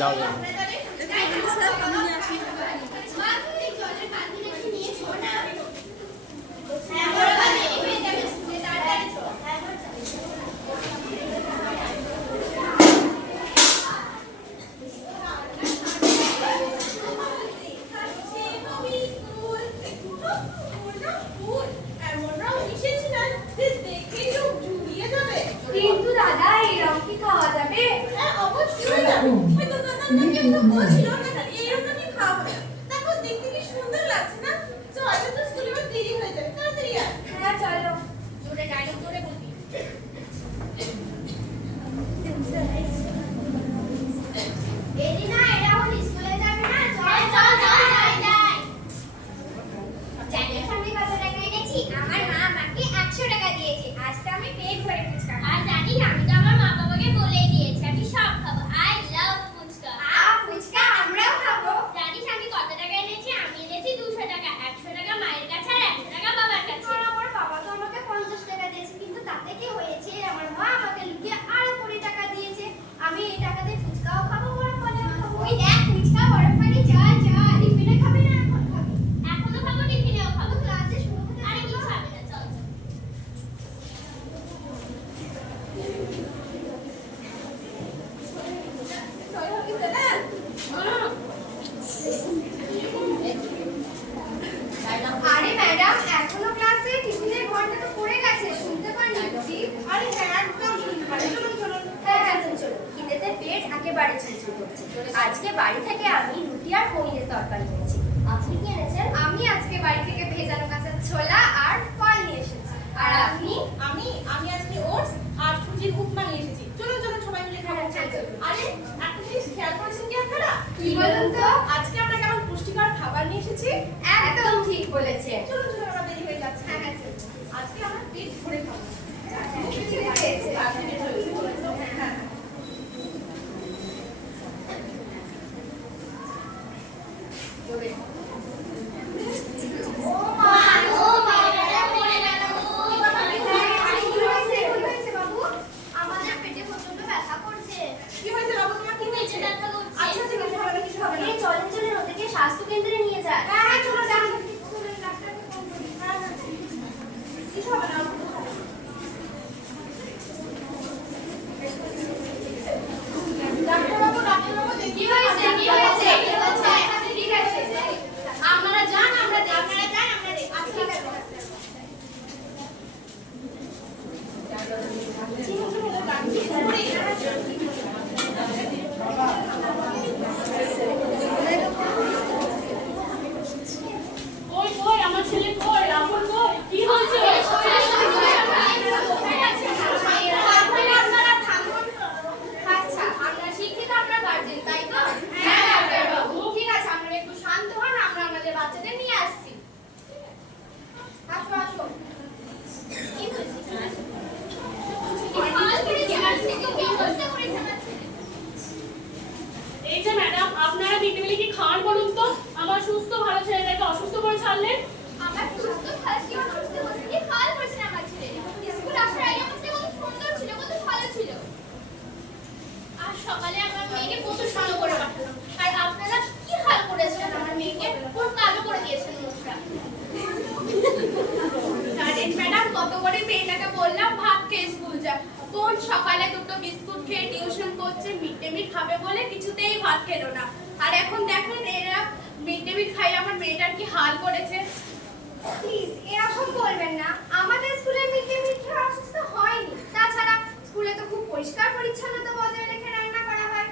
দাও কিন্তু দাদা এরকম কি খাওয়া যাবে? হ্যাঁ অবশ্যই যাবে। হয়তো দাদা আমাকে তো বলছিল না এরকম কি খাওয়া যাবে। দেখো দেখতে কি সুন্দর লাগছে না? চল আজ তো স্কুলে আমার দেরি হয়ে যাবে। তাড়াতাড়ি আয়। হ্যাঁ চলো। জোরে ডায়লগ জোরে বলবি। এলিনা এরা ওর স্কুলে যাবে না? চল চল যাই জানিস আমি কত টাকা এনেছি? আমার মা আমাকে 100 টাকা দিয়েছে। আজ তো আমি পেট ভরে ফুচকা খাবো। আর জানি আমি তো আমার মা বাবাকে বলে দিয়েছি আমি সব খাবো আই লাভ ফুচকা ফুচকা আমরাও খাবো। জানিস আমি কত টাকা এনেছি আমি এনেছি 200 টাকা 100 টাকা মায়ের কাছে আর 100 টাকা বাবার কাছে আর আমার বাবা তো আমাকে 50 টাকা দিয়েছে, কিন্তু তাতে কি হয়েছে? আমার মা আমাকে লুকিয়ে আরো 20 টাকা দিয়েছে। আমি এই টাকা দিয়ে ফুচকাও খাবো, বরফ পানিও খাবো। ওই দেখ ফুচকা বরফ পানি চল চল। টিফিনে খাবি না এখন খাবি? এখনো খাবো টিফিনেও খাবো ক্লাসে শুরু হতে আরে কি খাবে না চল আরে ম্যাডাম এখনো ক্লাসে টিফিনের ঘন্টা তো পড়ে গেছে, শুনতে পারিনি বুঝি? আরে হ্যাঁ একদম শুনতে পারে। চলুন চলুন। হ্যাঁ চলো। খিদেতে পেট একেবারে চুলচুল করছে। আজকে বাড়ি থেকে আমি রুটি আর পনিরের তরকারি এনেছি। আপনি কি এনেছেন? আমি আজকে বাড়ি থেকে ভেজানো কাঁচা ছোলা আর ফল নিয়ে এসেছি। আর আপনি? আমি আজকে ওটস আর সুজির উপমা নিয়ে এসেছি। চলুন চলুন সবাই মিলে খাবো। হ্যাঁ, চল। আরে একটা জিনিস খেয়াল করেছেন কি আপনারা? কি বলুন তো? আজকে আমরা কেমন পুষ্টিকর খাবার নিয়ে এসেছি? একদম ঠিক বলেছেন। চলুন চলুন আমরা দেরি হয়ে যাচ্ছে। হ্যাঁ চল। আজকে আমরা পেট ভরে খাবো। খিদে পেয়েছে। হ্যাঁ। ও মা ও বাবারা পড়ে গেল কি হয়েছে বাবু? আমাদের পেটে প্রচন্ড ব্যথা করছে। কি হয়েছে বাবু তোমার কি হয়েছে? পেটে ব্যথা করছে। আচ্ছা আচ্ছা কিছু হবে না কিছু হবে না। এই চলেন চলেন ওদেরকে স্বাস্থ্য কেন্দ্রে নিয়ে যায়। হ্যাঁ চলো যান। চলেন ডাক্তারকে ফোন করি। কিছু হবে না। ডাক্তারবাবু দেখি কি হয়েছে? কি হয়েছে? ঠিক আছে। আপনারা যান আমরা দেখি ঠিক আছে। কই কই আমার ছেলে কই রাহুল কই কি হয়েছে আচ্ছা, আমরা শিক্ষিত, আমরা গার্জেন, তাই তো? হ্যাঁ, ডাক্তারবাবু। ঠিক আছে, আপনারা একটু শান্ত হন, আমরা আমাদের বাচ্চাদের নিয়ে আসছি। আসো আসো। কি হয়েছে কাল করে যাওয়ার থেকে কি অবস্থা করেছে আমার ছেলে এই যে ম্যাডাম আপনারা মিড ডে মিলে কি খান বলুন তো আমার সুস্থ ভালো ছেলেটাকে অসুস্থ করে ছাড়লেন আমার সুস্থ খাসি অসুস্থ হচ্ছে কি হাল করছে আমার ছেলে স্কুল আসার আগে আমার ছেলে কত সুন্দর ছিল কত ভালো ছিল আর সকালে আমার মেয়েকে কত ভালো করে পাঠালাম আর আপনারা কি হাল করেছেন আমার মেয়েকে পুরো কালো করে দিয়েছেন মুখটা গার্ডেন ম্যাডাম কত করে মেয়েটাকে বললাম ভাত খেয়ে স্কুল যা কোন সকালে দুটো বিস্কুট খেয়ে টিউশন করছে মিড ডে মিল খাবে বলে কিছুতেই ভাত খেলো না আর এখন দেখুন এরা মিড ডে মিল খাই আমার মেয়েটার কি হাল করেছে প্লিজ এরকম বলবেন না, আমাদের স্কুলে মিড ডে মিল খেয়ে অসুস্থ হয়নি। তাছাড়া স্কুলে তো খুব পরিষ্কার পরিচ্ছন্নতা বজায় রেখে রান্না করা হয়।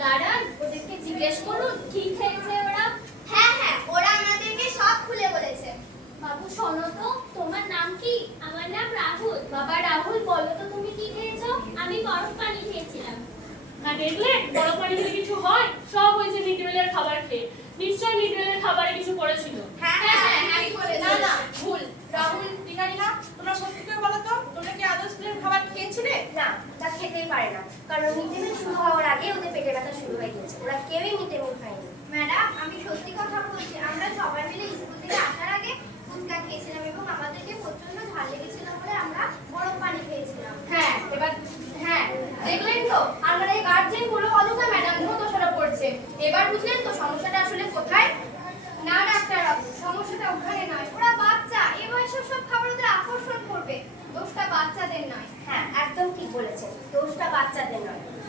দাঁড়ান ওদেরকে জিজ্ঞেস করুন কি খেয়েছে ওরা হ্যাঁ হ্যাঁ, ওরা আমাদেরকে সব খুলে বলেছে। বাবু শোনো তো তোমার নাম কি আমার নাম রাহুল বাবা রাহুল বলো তো তুমি কি খেয়েছো আমি বরফ পানি খেয়েছিলাম হ্যাঁ দেখলেন বরফ পানি খেলে কিছু হয় সব হয়েছে মিড ডে মিলের খাবার খেয়ে নিশ্চয়ই মিড ডে মিলের খাবারে কিছু পড়েছিল হ্যাঁ হ্যাঁ হ্যাঁ, ঠিক বলেছে। না না ভুল। রাহুল টিকারিনা তোমরা সত্যি করে বলো তো তোমরা কি আদৌ স্কুলের খাবার খেয়েছিলে? না, তা খেতেই পারে না, কারণ মিড ডে মিল শুরু হওয়ার আগে ওদের পেটে ব্যথা শুরু হয়ে গেছে। ওরা কেউই মিড ডে মিল খায়নি। ম্যাডাম, আমি সত্যি কথা বলছি, আমরা সবাই মিলে স্কুল থেকে আসার আগে ফুচকা খেয়েছিলাম এবং আমাদেরকে প্রচন্ড ঝাল লেগেছিল বলে আমরা বরফ পানি খেয়েছিলাম। হ্যাঁ, এবার হ্যাঁ দেখলেন তো, আমরা এই গার্জেন গুলো অযথা ম্যাডাম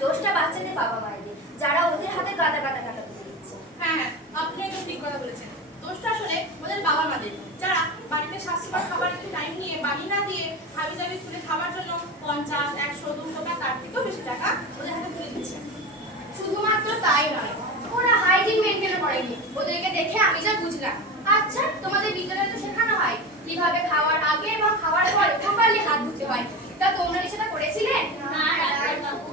দোষটা বাচ্চাদের বাবা মায়েদের, যারা ওদের হাতে গাদা গাদা টাকা তুলে দিচ্ছে। হ্যাঁ হ্যাঁ, আপনি একদম ঠিক কথা বলেছেন। দোষটা আসলে ওদের বাবা মাদের, যারা বাড়িতে স্বাস্থ্যকর খাবার একটু টাইম নিয়ে বাড়ি না দিয়ে হাবি জাবি স্কুলে খাবার জন্য 50, 100, 200 বা তার থেকেও বেশি টাকা ওদের হাতে তুলে দিচ্ছে। শুধুমাত্র তাই নয়, ওরা হাইজিন মেনটেন করেনি। ওদেরকে দেখে আমি যা বুঝলাম। আচ্ছা, তোমাদের বিদ্যালয়ে তো শেখানো হয় কিভাবে খাওয়ার আগে এবং খাওয়ার পরে প্রপারলি হাত ধুতে হয়। তা তোমরা কি সেটা করেছিলে? না ডাক্তারবাবু।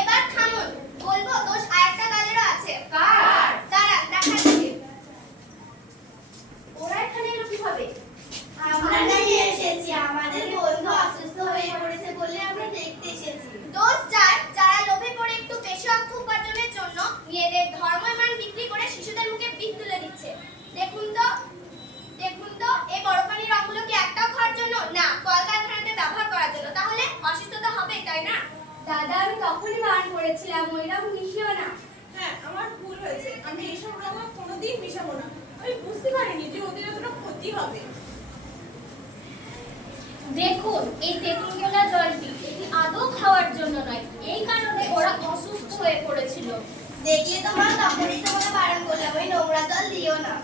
এবার থামুন, বলবো দোষ আরেকটা দলেরও আছে। কার? তারা দেখাচ্ছে। ওরা এখানে এলো কিভাবে? আমরা দেখে এসেছি, আমাদের বন্ধু অসুস্থ হয়ে পড়েছে বলে আমরা দেখতে এসেছি। দোষ যার, যারা লোভে পড়ে একটু বেশি অর্থ উপার্জনের জন্য মেয়েদের ধর্মমান বিক্রি করে শিশুদের মুখে বিষ তুলে দিচ্ছে। দেখুন তো এই বড় পানির রঙগুলো কি একটাও খাওয়ার জন্য না, কলকারখানাতে ব্যবহার করার জন্য। তাহলে অসুস্থতা হবে, তাই না? দাদা, আমি তখনই বারণ করেছিলাম ওই রং মিশিও না। হ্যাঁ, আমার ভুল হয়েছে। আমি এইসব রঙ কোনোদিন মিশাবো না। আমি বুঝতে পারিনি যে ওদের এতটা ক্ষতি হবে। দেখুন, এই তেঁতুলগোলা জলটি এটি আদৌ খাওয়ার জন্য নয়। এই কারণে ওরা অসুস্থ হয়ে পড়েছিল। দেখিয়ে তোমার তখনই তোমাকে বারণ করলাম ওই নোংরা জল দিও না।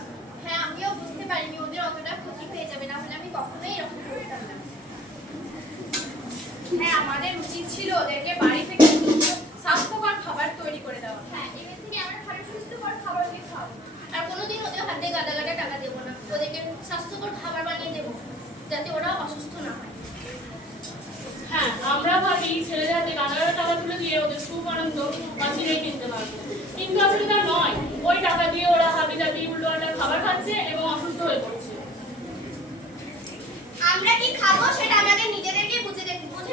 হ্যাঁ, আমিও বুঝতে পারিনি ওদের অতটা ক্ষতি হয়ে যাবে, না হলে আমি কখনোই এরকম করতাম না। হ্যাঁ, আমাদের উচিত ছিল ওদেরকে বাড়ি থেকে স্বাস্থ্যকর খাবার তৈরি করে দেওয়া। হ্যাঁ, এবার থেকে আমরা ভালো সুস্থকর খাবার দিয়ে খাবো। আর কোনোদিন ওদের হাতে গাদা গাদা টাকা দেবো না। ওদেরকে স্বাস্থ্যকর খাবার বানিয়ে দেবো, যাতে ওরা অসুস্থ না হয়। হ্যাঁ, আমরা ভাবি ছেলেদের হাতে গাদা গাদা টাকা তুলে দিয়ে ওদের সুখ আনন্দ বাঁচিয়ে কিনতে পারবো, কিন্তু আসলে তা নয়। ওই টাকা দিয়ে ওরা হাবি জাবি উল্টোপাল্টা খাবার খাচ্ছে এবং অসুস্থ হয়ে পড়ছে। আমরা কি খাবো সেটা আমাদের নিজেদেরকে বুঝে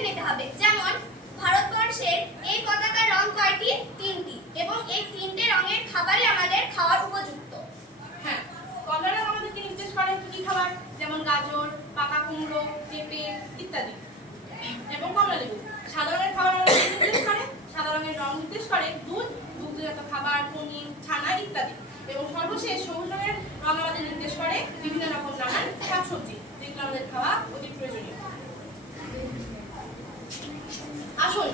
নিতে হবে। যেমন ভারতবর্ষের এই পতাকার রং কয়টি? 3টি, এবং এই 3টে রঙের খাবারই আমাদের খাওয়ার উপযুক্ত। হ্যাঁ, কলারা আমাদেরকে নির্দেশ করে কি খাবার, যেমন গাজর, পাকা কুমড়ো, পেঁপে ইত্যাদি, এবং কমলালেবু। সাদা রঙের খাবার আমাদের নির্দেশ করে, সাদা রঙের রং নির্দেশ করে দুধ, দুগ্ধজাত খাবার, পনির, ছানা ইত্যাদি। এবং সর্বশেষ সবুজ রঙের রং আমাদের নির্দেশ করে বিভিন্ন রকম নানান শাকসবজি, যেগুলো আমাদের খাওয়া অতি প্রয়োজনীয়। আসুন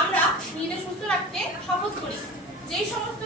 আমরা নিজেদের সুস্থ রাখতে শপথ করি, যেই সমস্ত